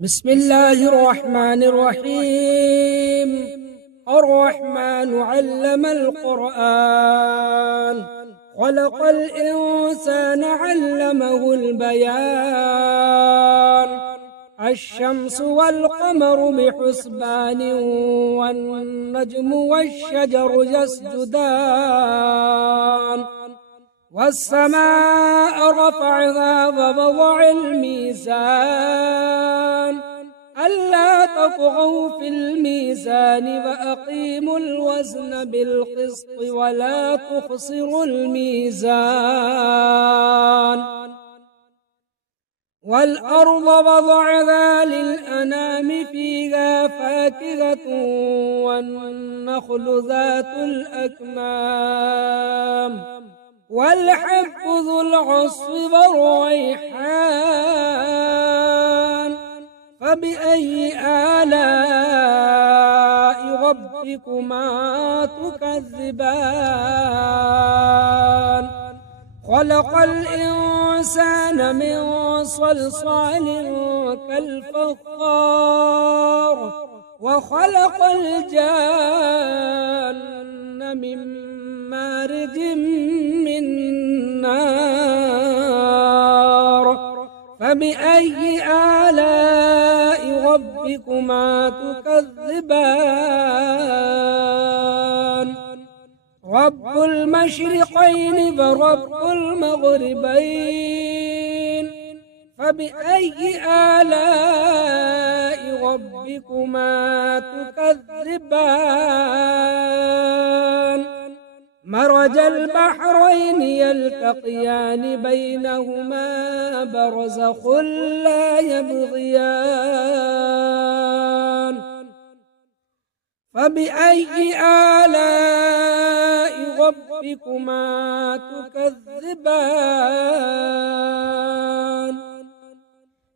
بسم الله الرحمن الرحيم. الرحمن علم القرآن، خلق الإنسان علمه البيان. الشمس والقمر بحسبان، والنجم والشجر يسجدان. والسماء رفعها ووضع الميزان، ألا تطغوا في الميزان وأقيموا الوزن بالقسط ولا تخسروا الميزان. والأرض وضعها للأنام، فيها فاكهة والنخل ذات الأكمام، والحب ذو العصف والريحان. فبأي آلاء ربكما تكذبان؟ خلق الإنسان من صلصال كالفخار، وخلق الجان من مارج من نار. فبأي آلاء ربكما تكذبان؟ رب المشرقين ورب المغربين، فبأي آلاء ربكما تكذبان؟ مرج البحرين يلتقيان، بينهما برزخ لا يبغيان. فبأي آلاء ربكما تكذبان؟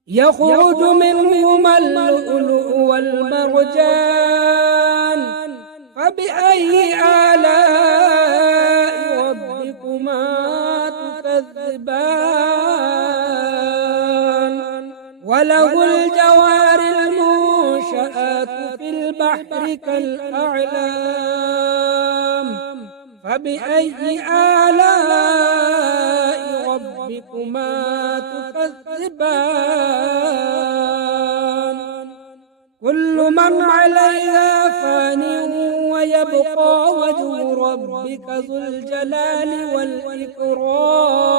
يخرج منهما اللؤلؤ والمرجان، فبأي آلاء ربكما تكذبان؟ وله الجوار المنشآت في البحر كالأعلام، فبأي آلاء ربكما تكذبان؟ كل من عليها فان، ويبقى وجه ربك ذو الجلال والإكرام.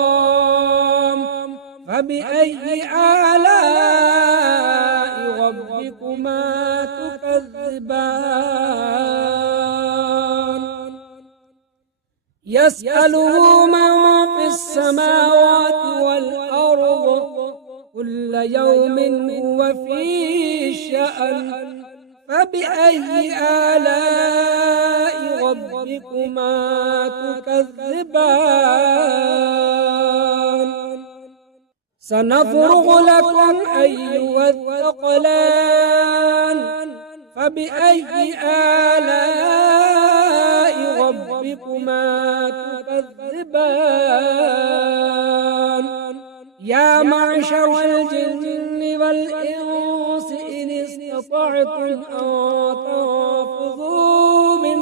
فبأي آلاء ربكما تكذبان؟ يسأله من في السماوات والأرض، كل يوم هو في شأن. فبأي آلاء ربكما تكذبان؟ سنفرغ لكم أيها الثقلان، فبأي آلاء ربكما تكذبان؟ يا معشر الجن والإنس إن استطعتم أن تنفذوا من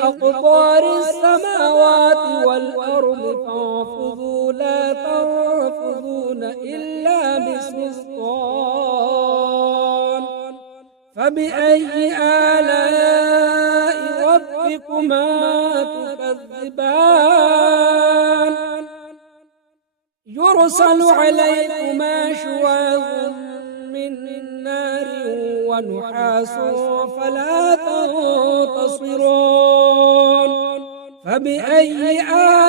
أقطار السماوات والأرض، فانفذوا لا تنفذون إلا بسلطان. فبأي آلاء ربكما تكذبان؟ يرسل عليكما شواظ من نار ونحاس فلا تنتصران. فبأي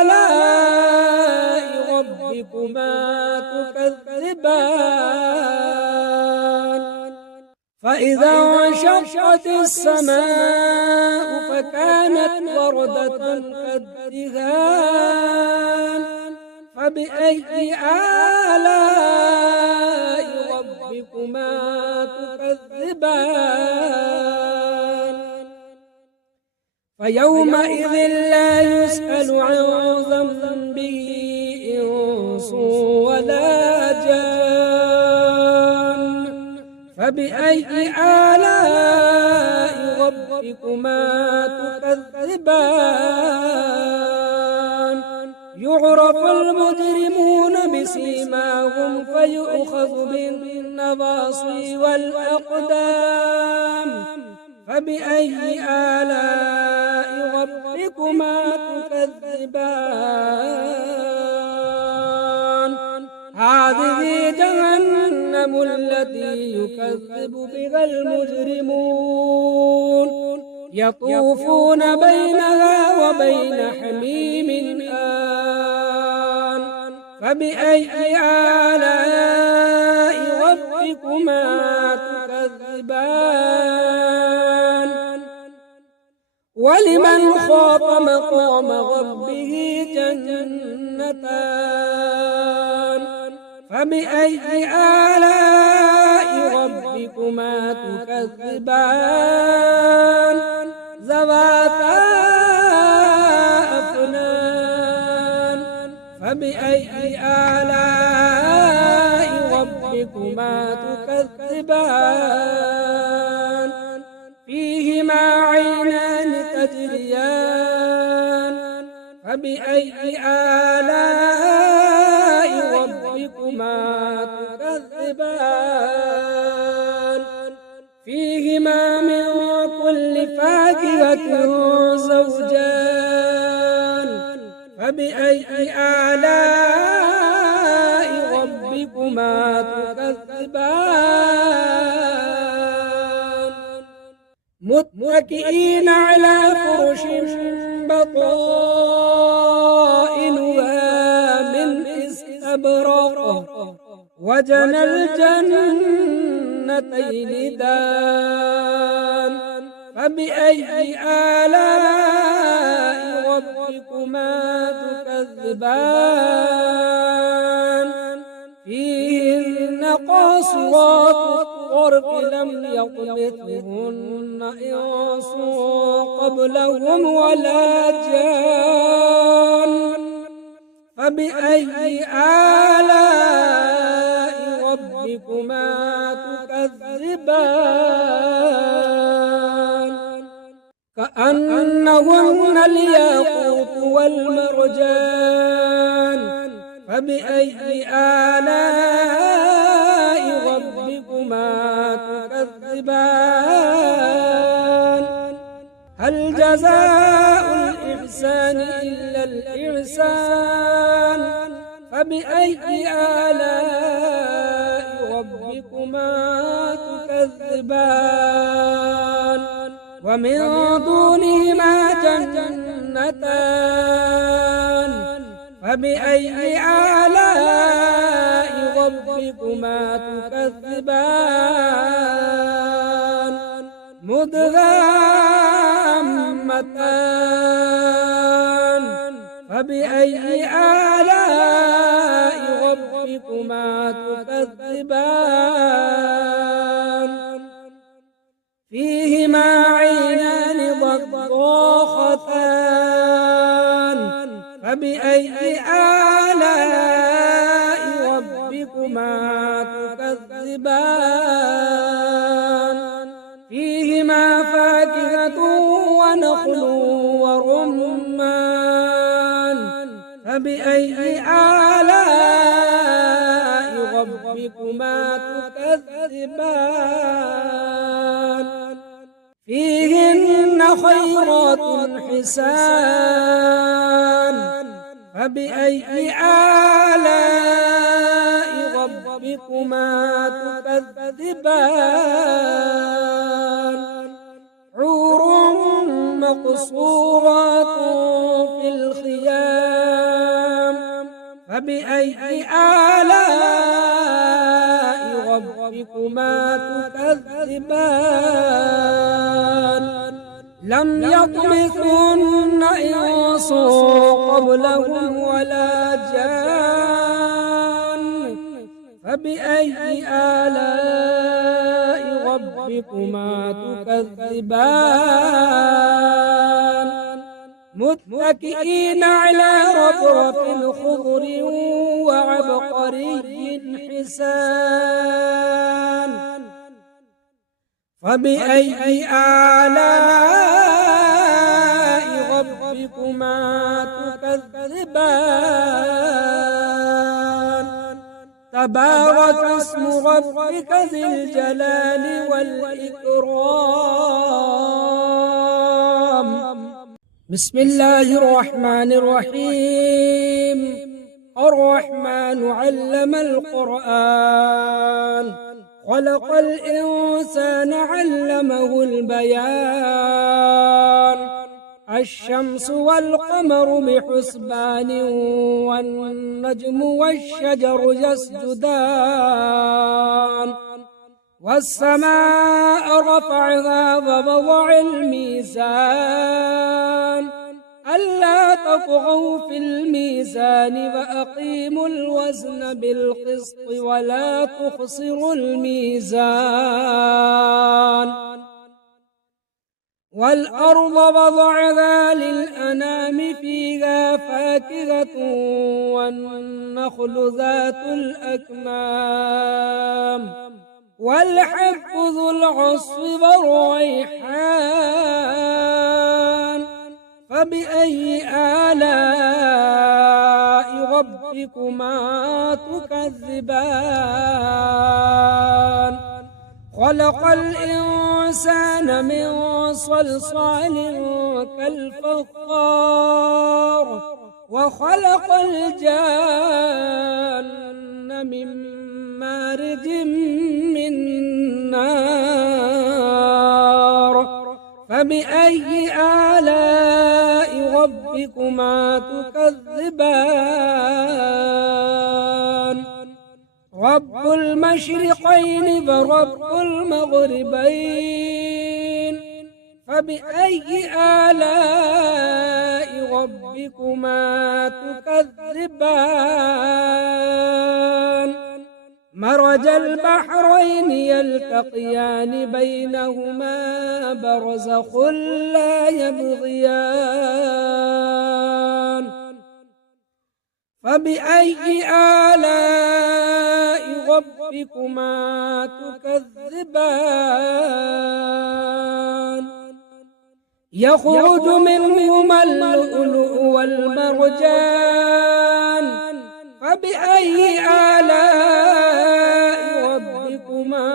آلاء ربكما تكذبان؟ فإذا انشقت السماء فكانت وردة كالدهان. فبأي آلاء ربكما تكذبان؟ فيومئذ لا يسأل عن ذنبه إنس فبأي آلاء ربكما تكذبان يعرف المجرمون بسيماهم فيؤخذ بالنواصي والأقدام فبأي آلاء ربكما تكذبان هذه جهنم التي يكذب بها المجرمون يطوفون بينها وبين حميم آن فبأي آلاء ربكما تكذبان ولمن خاف مقام ربه جنتان فبأي آلاء ربكما تكذبان ذواتا أفنان فبأي آلاء ربكما تكذبان فيهما عينان تجريان فبأي آلاء ربكما تكذبان فيهما من كل فاكهة زوجان فبأي آلاء ربكما تكذبان متكئين على فرش بطائنها من استبرق وجنى الجنتين دان فبأي آلاء ربكما تكذبان فيهن قاصرات الطرف لم يطمثهن إنس قبلهم ولا جان فبأي آلاء ربكما تكذبان كأنهن الياقوت والمرجان فبأي آلاء ربكما تكذبان هل جزاء الإحسان إلا الإحسان فبأي آلاء ربكما تكذبان ومن دونهما جنتان فبأي آلاء ربكما تكذبان مدغامتان فبأي آلاء ربكما تكذبان فيهما عينان ضاختان فبأي آلاء ربكما تكذبان فيهما فاكهة ونخل ورمان فبأي آلاء ربكما تكذبان فيهن خيرات حسان فبأي آلاء ربكما تكذبان حور مقصورات في الخيام فبأي آلاء ربكما تكذبان لم يطمثهن إنس قبلهم ولا جان فبأي آلاء ربكما تكذبان متكئين على رفرف خضر وعبقري حسان فبأي آلاء ربكما تكذبان تبارك اسم ربك ذي الجلال والإكرام بسم الله الرحمن الرحيم الرحمن علم القرآن خلق الإنسان علمه البيان الشمس والقمر بحسبان والنجم والشجر يسجدان والسماء رفعها ووضع الميزان ألا تطغوا في الميزان وأقيموا الوزن بالقسط ولا تخسروا الميزان والأرض وضعها للأنام فيها فاكهة والنخل ذات الأكمام والحب ذو العصف والريحان فبأي آلاء ربكما تكذبان خلق الإنسان من صلصال كالفخار وخلق الجان من مارج من نار فبأي آلاء ربكما تكذبان رب المشرقين ورب المغربين فبأي آلاء ربكما تكذبان مرج البحرين يلتقيان بينهما برزخ لا يبغيان فبأي آلاء ربكما تكذبان يخرج منهما اللؤلؤ والمرجان فبأي آلاء ربكما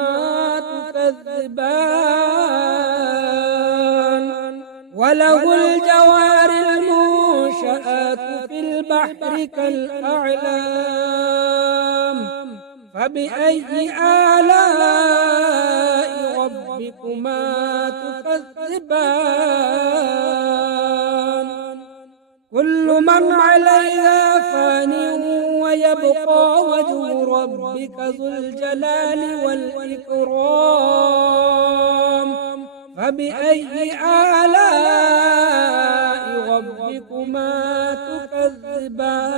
تكذبان وله الجوار المنشآت في البحر كالأعلام فبأي آلاء ربكما تكذبان كل من عليها فان ويبقى وجه ربك ذو الجلال والإكرام فبأي آلاء ربكما تكذبان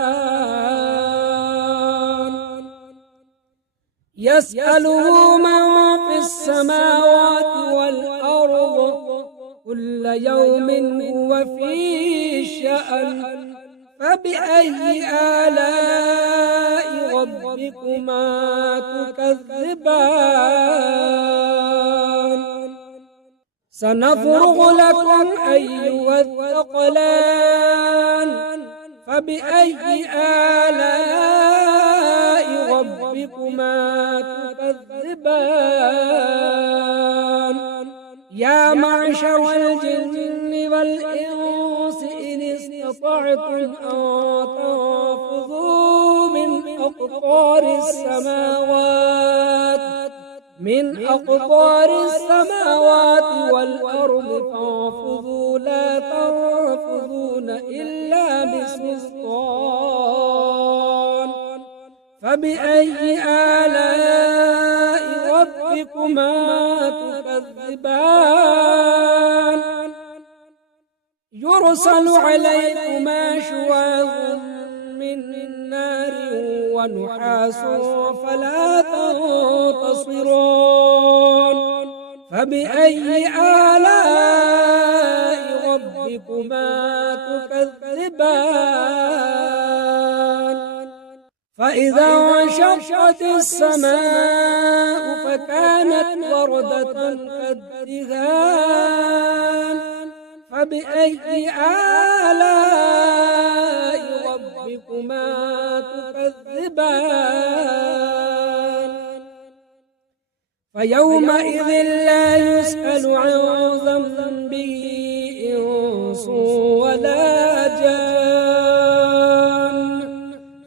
يسأله من في السماوات والأرض كل يوم هو في شأن فبأي آلاء ربكما تكذبان سنفرغ لكم أيها الثقلان فبأي آلاء ربكما تكذبان يا معشر الجن والإنس إن استطعتم أن تنفذوا من أقطار السماوات والأرض فانفذوا لا تنفذون إلا بسلطان فبأي آلاء ربكما تكذبان يرسل عليكما شواظ من نار ونحاس فلا تنتصرون فبأي آلاء ربكما تكذبان فإذا انشقت السماء فكانت وردة كالدهان فبأي آلاء ربكما تكذبان فيومئذ لا يسأل عن ذنبه إنس ولا جان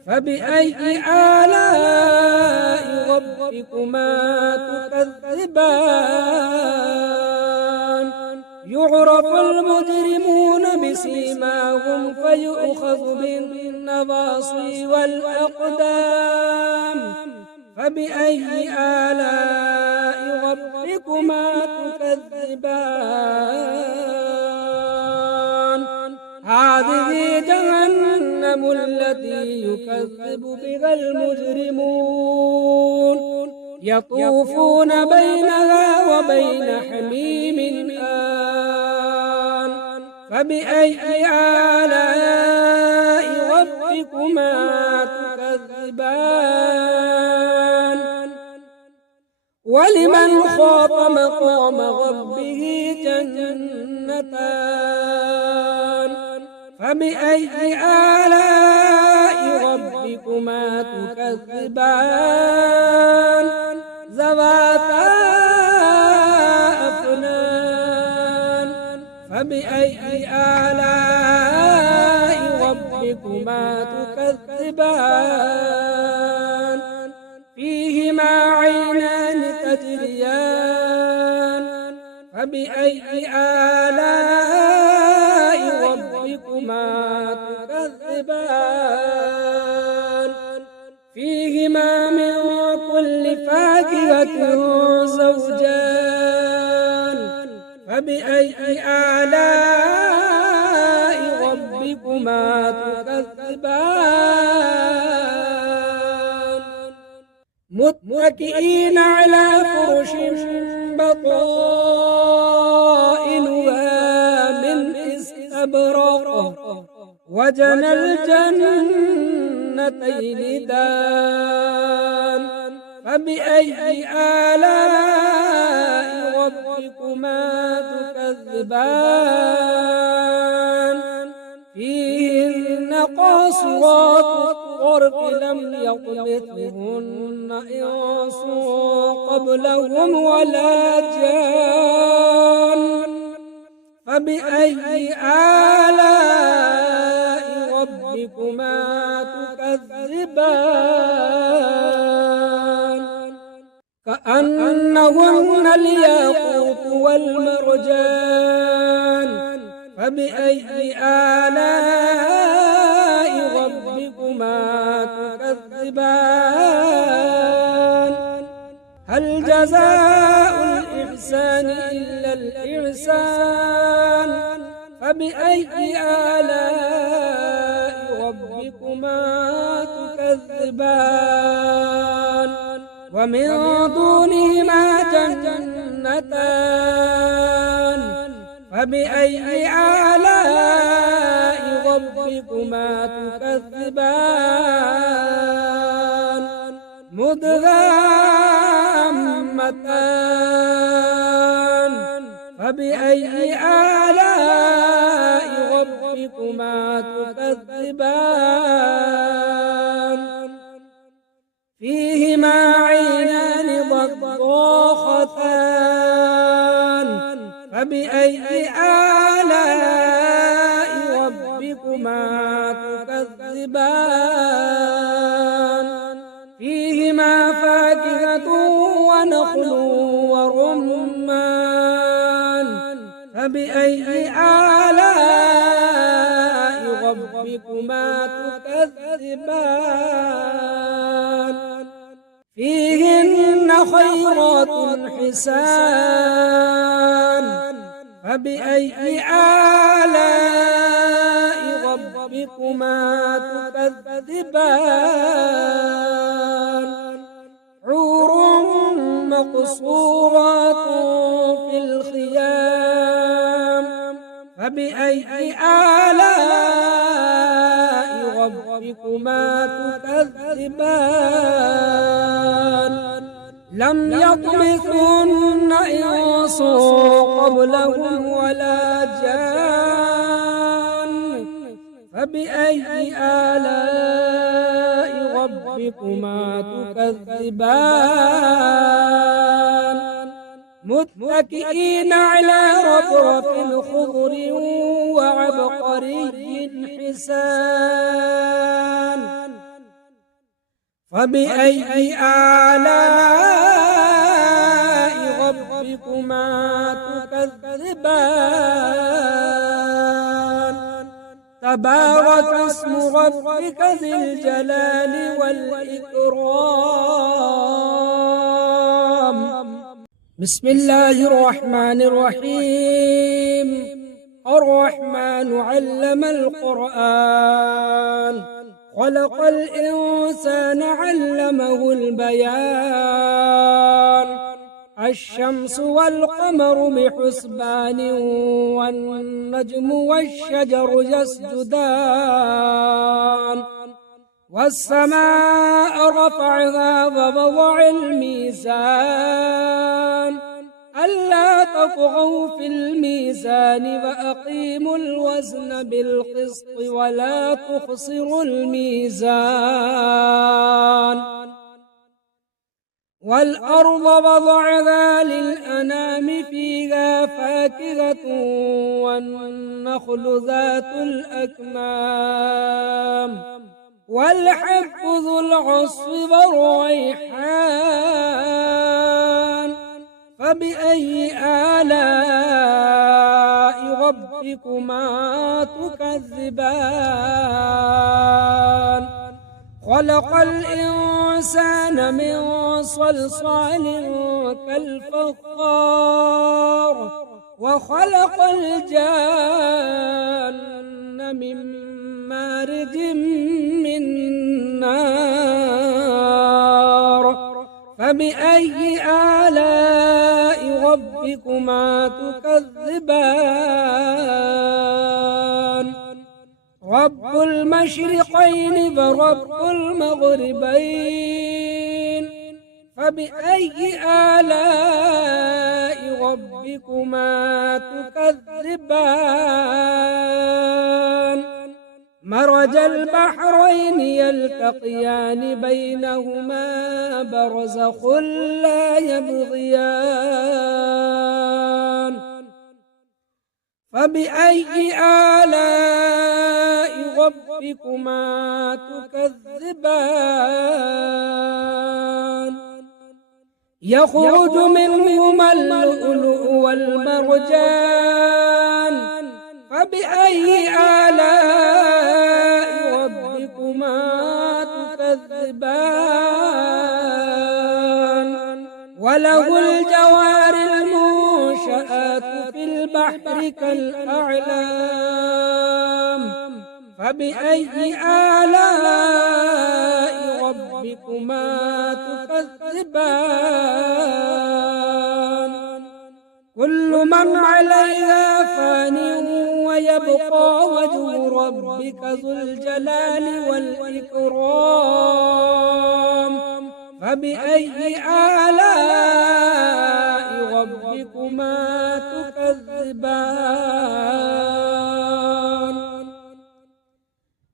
فبأي آلاء ربكما تكذبان يعرف المجرمون بسيماهم فيؤخذ بالنواصي والأقدام فبأي آلاء ربكما تكذبان هذه جهنم التي يكذب بها المجرمون يطوفون بينها وبين حميم آن فبأي آلاء ربكما تكذبان ولمن خاف مقام ربه جنتان فبأي آلاء ربكما تكذبان ذواتا أفنان فبأي آلاء ربكما تكذبان فيهما عينان تجريان فبأي آلاء ربكما تكذبان فيهما من كل فاكهة زوجان فبأي آلاء ربكما تكذبان متكئين على فرش بطائنها من استبرق وجنى الجنتين دان فبأي آلاء ربكما تكذبان فيهن قاصرات الطرف لم يطمثهن إنس قبلهم ولا جان فبأي آلاء ربكما تكذبان كأنهن الياقوت والمرجان فبأي آلاء ربكما تكذبان هل جزاء الإحسان إلا الإحسان فبأي آلاء ربكما تكذبان ومن دونهما جنتان فبأي آلاء ربكما تكذبان مدهامتان فبأي آلاء ربكما تكذبان فيهما عينان ضاختان فبأي آلاء ربكما تكذبان فيهما فاكهة ونخل ورمان فبأي آلاء ربكما تكذبان فيهن خيرات حسان فبأي آلاء ربكما تكذبان حور مقصورات في الخيام فبأي آلاء ربكما تكذبان لم يطمثهن إنس قبلهم ولا جان فبأي آلاء ربكما تكذبان متكئين على رفرف خضر وعبقري حسان فبأي آلاء ربكما تكذبان تبارك اسم ربك ذي الجلال والإكرام بسم الله الرحمن الرحيم الرحمن علم القرآن خلق الإنسان علمه البيان الشمس والقمر بحسبان والنجم والشجر يسجدان والسماء رفعها ووضع الميزان ألا تطغوا في الميزان وأقيموا الوزن بالقسط ولا تخسروا الميزان والأرض وضعها للأنام فيها فاكهة والنخل ذات الأكمام والحب ذو العصف والريحان فبأي آلاء ربكما تكذبان خلق الإنسان من صلصال كالفخار وخلق الجان من مارج من نار فبأي آلاء ربكما تكذبان رب المشرقين ورب المغربين فبأي آلاء ربكما تكذبان مرج البحرين يلتقيان بينهما برزخ لا يبغيان فبأي آلاء ربكما تكذبان يخرج منهما اللؤلؤ والمرجان فبأي آلاء ربكما تكذبان وله الجوار المنشآت في البحر كالأعلام فبأي آلاء ربكما تكذبان كل من عليها فان ويبقى وجه ربك ذو الجلال والإكرام فبأي آلاء ربكما تكذبان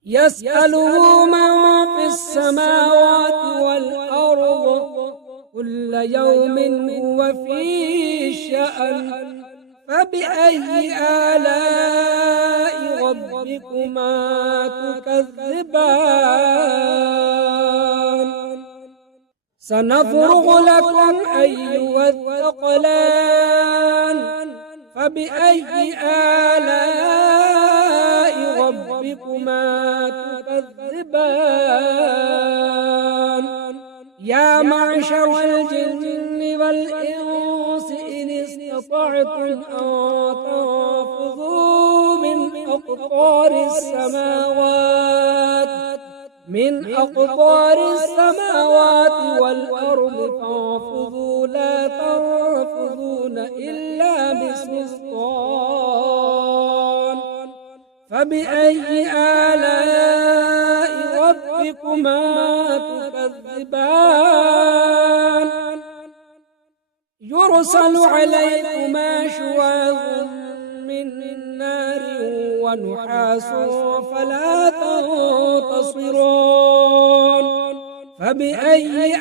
يسأله من في السماوات والأرض كل يوم هو في شأن فبأي آلاء ربكما تكذبان سنفرغ لكم أيها الثقلان فبأي آلاء ربكما تكذبان يا معشر الجن والإنس إن استطعتم أن تنفذوا من أقطار السماوات والأرض فانفذوا لا تنفذون إلا بسلطان فبأي آلاء يرسل عليكما شواظ من نار ونحاس فلا تنتصرون فبأي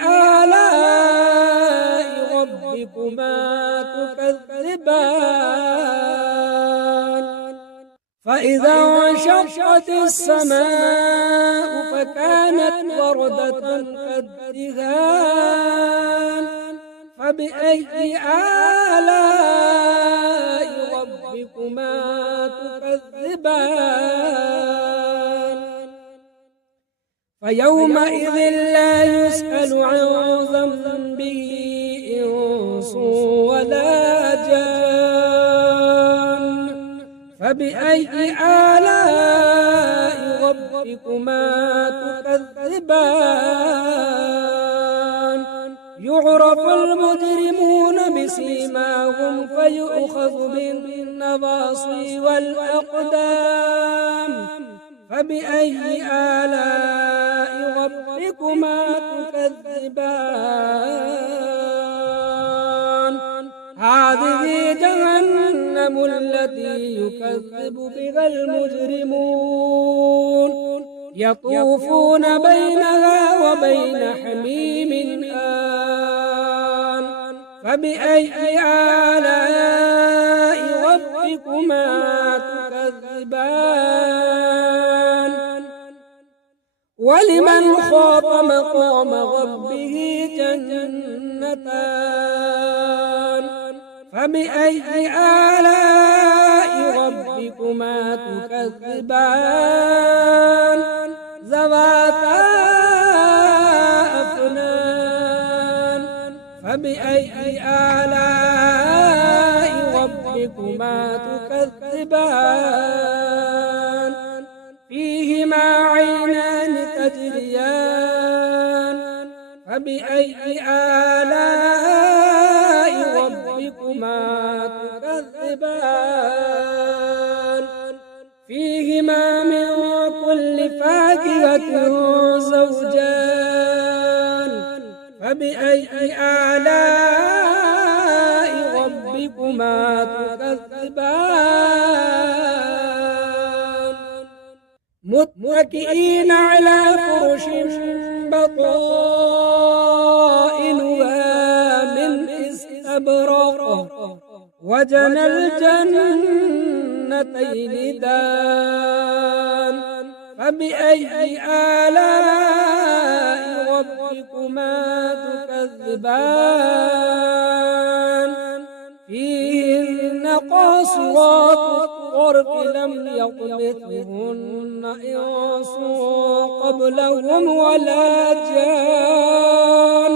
آلاء ربكما تكذبان فإذا انشقت السماء فكانت وردة كالدهان فبأي آلاء ربكما تكذبان فيومئذ لا يسأل عن ذنبه إنس ولا جان فبأي آلاء ربكما تكذبان يعرف المجرمون بسيماهم فيؤخذ بالنواصي والأقدام فبأي آلاء ربكما تكذبان هذه جهنم التي يكذب بها المجرمون يطوفون بينها وبين حميم آن فبأي آلاء ربكما تكذبان ولمن خاف مقام ربه جنتان فبأي آلاء ربكما تكذبان ذواتا أفنان فبأي آلاء ربكما تكذبان فيهما عينان تجريان فبأي آلاء ربكما تكذبان فيهما من كل فاكهة زوجان فبأي آلاء ربكما تكذبان متكئين على فرش بطائنها من استبرق وجنى الجنتين دان فبأي آلاء ربكما تكذبان فيهن قاصرات الطرف لم يطمثهن إنس قبلهم ولا جان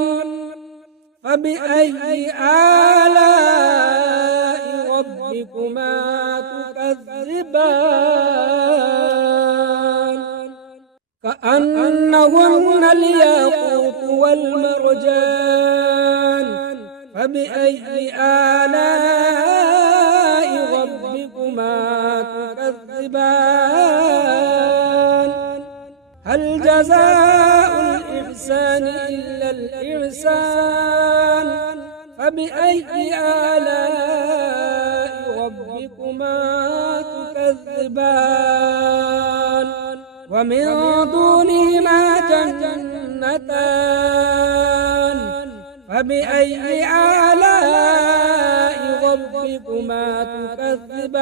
فبأي آلاء ربكما تكذبان كأنهن الياقوت والمرجان فبأي آلاء ربكما تكذبان هل جزاء الإحسان إلا الإحسان فبأي آلاء ربكما تكذبان ومن دونهما جنتان فبأي آلاء ربكما تكذبان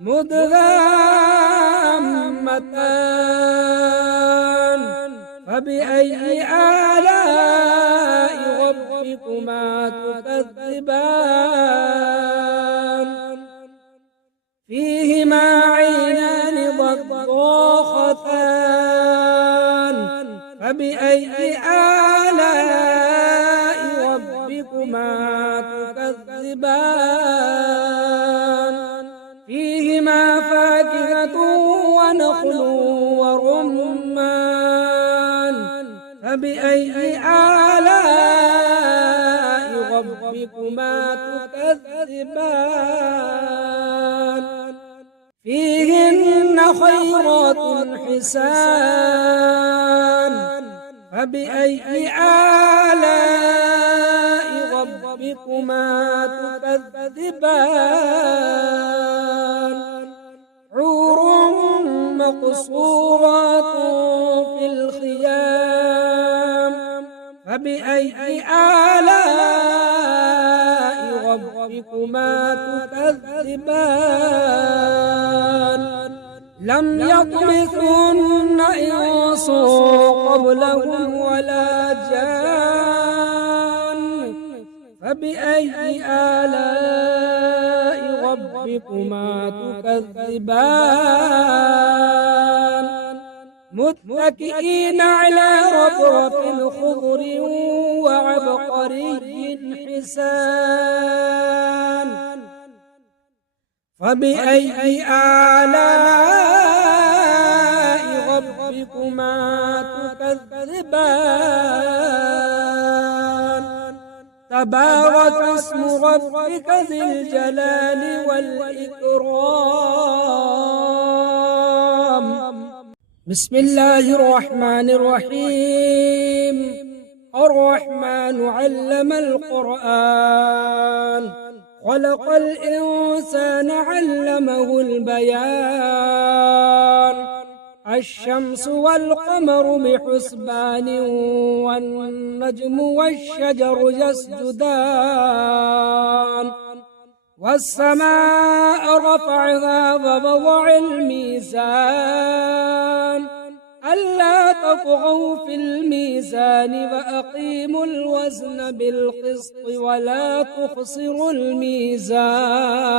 مدهامتان فبأي آلاء ربكما تكذبان فيهما عينان ضاختان فبأي آلاء ربكما تكذبان فيهما فاكهة ونخل ورمان فبأي آلاء ربكما تكذبان فيهن خيرات حسان فبأي آلاء ربكما تكذبان حور مقصورات في الخيام فبأي آلاء ربكما تكذبان لم يطمثهن إنس قبلهم ولا جان فبأي آلاء ربكما تكذبان متكئين على رفرف خضر وعبقري حسان فبأي آلاء ربكما تكذبان تبارك اسم ربك ذي الجلال والإكرام بسم الله الرحمن الرحيم الرحمن علم القرآن خلق الإنسان علمه البيان الشمس والقمر بحسبان والنجم والشجر يسجدان والسماء رفعها ووضع الميزان ألا تطغوا في الميزان وأقيموا الوزن بالقسط ولا تخسروا الميزان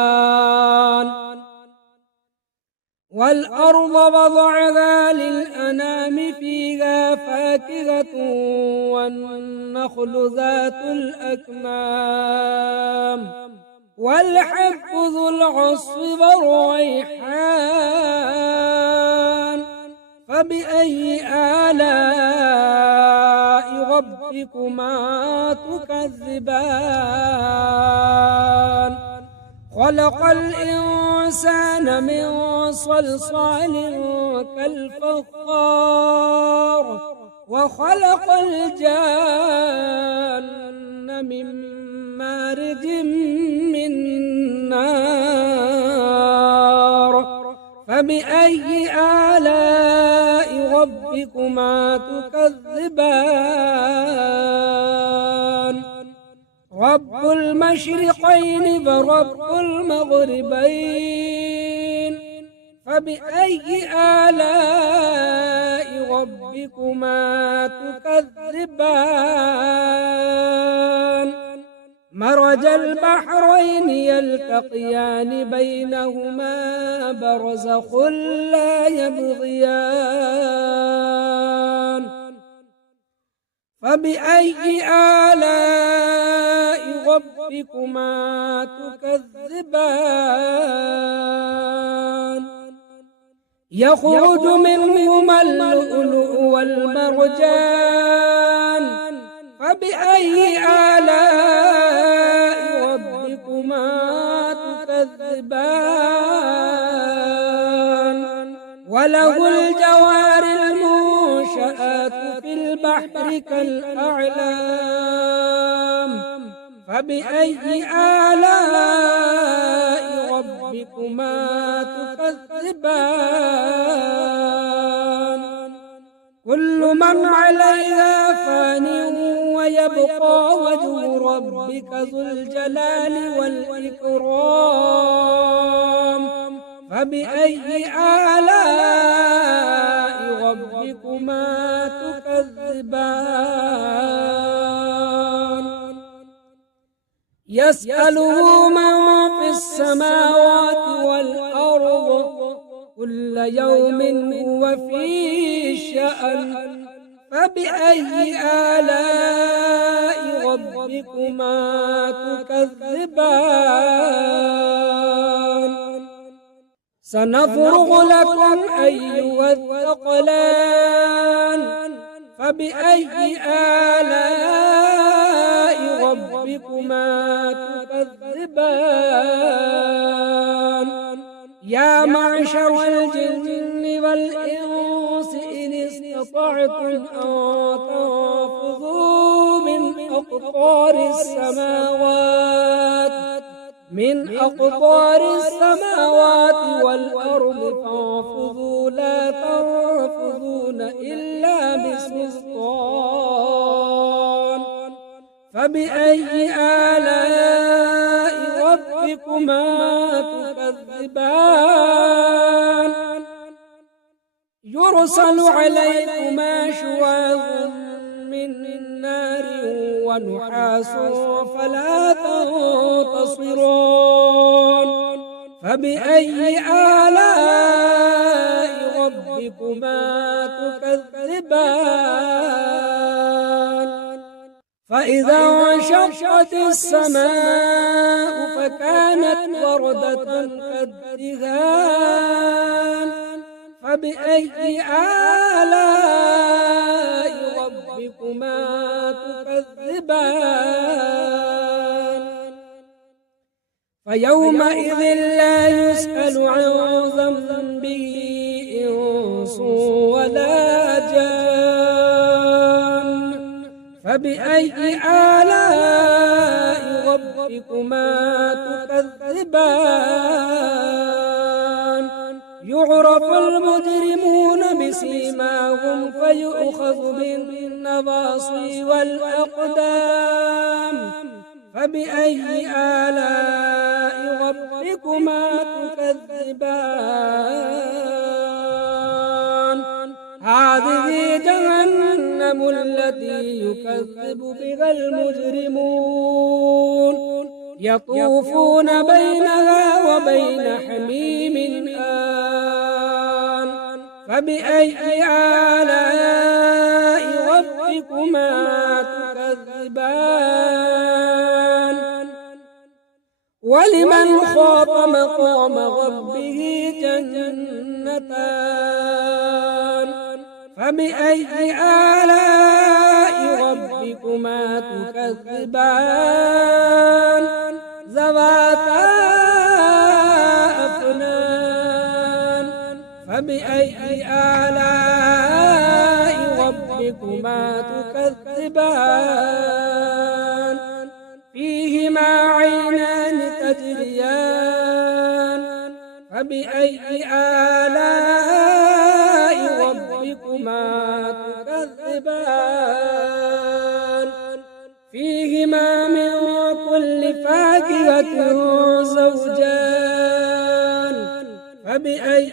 والأرض وضعها للأنام فيها فاكهة والنخل ذات الأكمام والحب ذو العصف والريحان فبأي آلاء ربكما تكذبان خلق الإنسان من صلصال كالفخار وخلق الجان من مارج من نار فبأي آلاء ربكما تكذبان رب المشرقين ورب المغربين فبأي آلاء ربكما تكذبان مرج البحرين يلتقيان بينهما برزخ لا يبغيان فبأي آلاء ربكما تكذبان يخرج منهما اللؤلؤ والمرجان فبأي آلاء ربكما تكذبان وله الجوار المنشآت في البحر كالأعلام فبأي آلاء ربكما تكذبان كل من عليها فان ويبقى وجه ربك ذو الجلال والإكرام فبأي آلاء ربكما تكذبان يسأله من في السماوات والأرض كل يوم هو في شأن فبأي آلاء ربكما تكذبان سنفرغ لكم أيها الثقلان فبأي آلاء ربكما تكذبان يا معشر الجن والإنس إن استطعتم أن تنفذوا من أقطار السماوات والأرض فانفذوا لا تنفذون إلا بسلطان فبأي آلاء ربكما تكذبان يرسل عليكما شواظ من نار ونحاس فلا تنتصران فبأي آلاء ربكما تكذبان فإذا انشقت السماء فكانت وردة كالدهان فبأي آلاء ربكما تكذبان فيومئذ لا يسأل عن ذنبه إنس ولا جان فبأي آلاء ربكما تكذبان يعرف المجرمون بسيماهم فيؤخذ بالنواصي والأقدام فبأي آلاء ربكما تكذبان هذه جهنم التي يكذب بها المجرمون يطوفون بينها وبين حميم آن فبأي آلاء ربكما تكذبان ولمن خاف مقام ربه جنتان فبأي آلاء ربكما تكذبان ذواتا أفنان فبأي آلاء ربكما تكذبان فيهما عينان تجريان فبأي آلاء ربكما تكذبان فيهما من كل فاكهة زوجان فبأي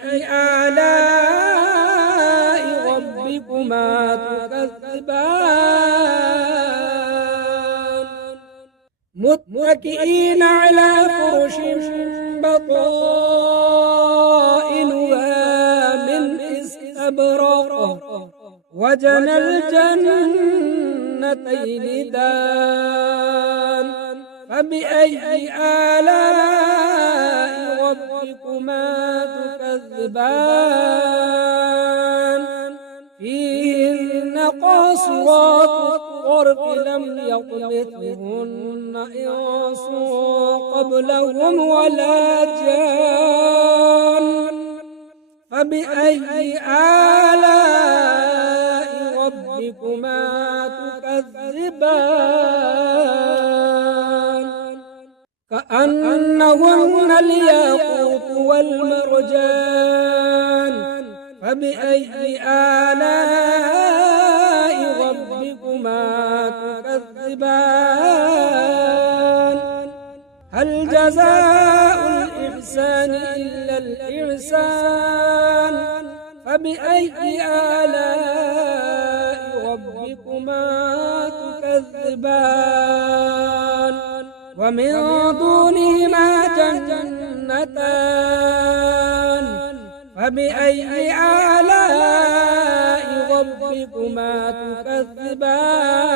آلاء ربكما تكذبان متكئين على فرش بطائنها من استبرق وجنى الجنتين دان فبأي آلاء ربكما تكذبان فيهن قاصرات الطرف لم يطمثهن إنس قبلهم ولا جان فبأي آلاء ربكما تكذبان كأنهن الياقوت والمرجان فبأي آلاء ربكما تكذبان هل جزاء الإحسان إلا الإحسان فبأي آلاء ربكما تكذبان ومن دونهما جنتان فبأي آلاء ربكما تكذبان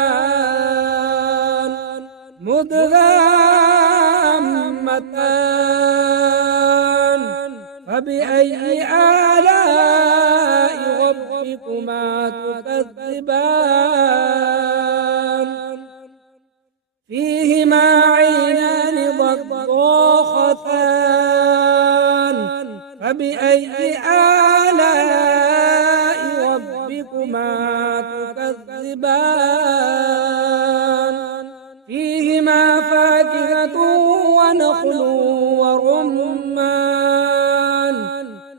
مدهامتان فبأي آلاء ربكما تكذبان فيهما عينان ضاختان فبأي آلاء ربكما تكذبان فيهما فاكهة ونخل ورمان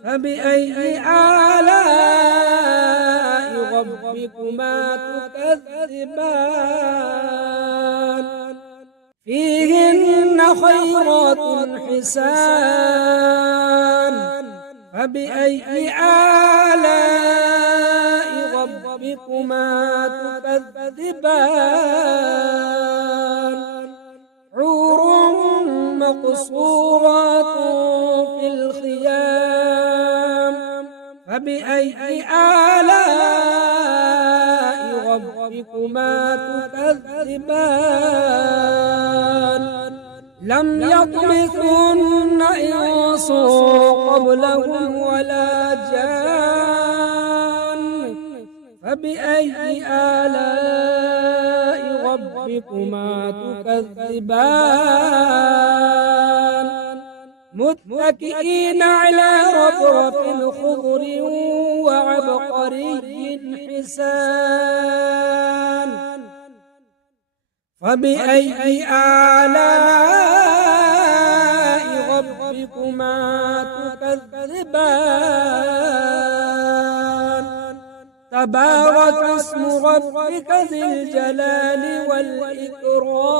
فبأي آلاء ربكما تكذبان فيهن خيرات حسان فبأي آلاء ربكما تكذبان حور مقصورات في الخيام فبأي آلاء ربكما تكذبان لم يطمثهن إنس قبلهم ولا جان فبأي آلاء ربكما تكذبان متكئين على رفرف خضر وعبقري حسان فبأي آلاء ربكما تكذبان تبارك اسم ربك ذي الجلال والإكرام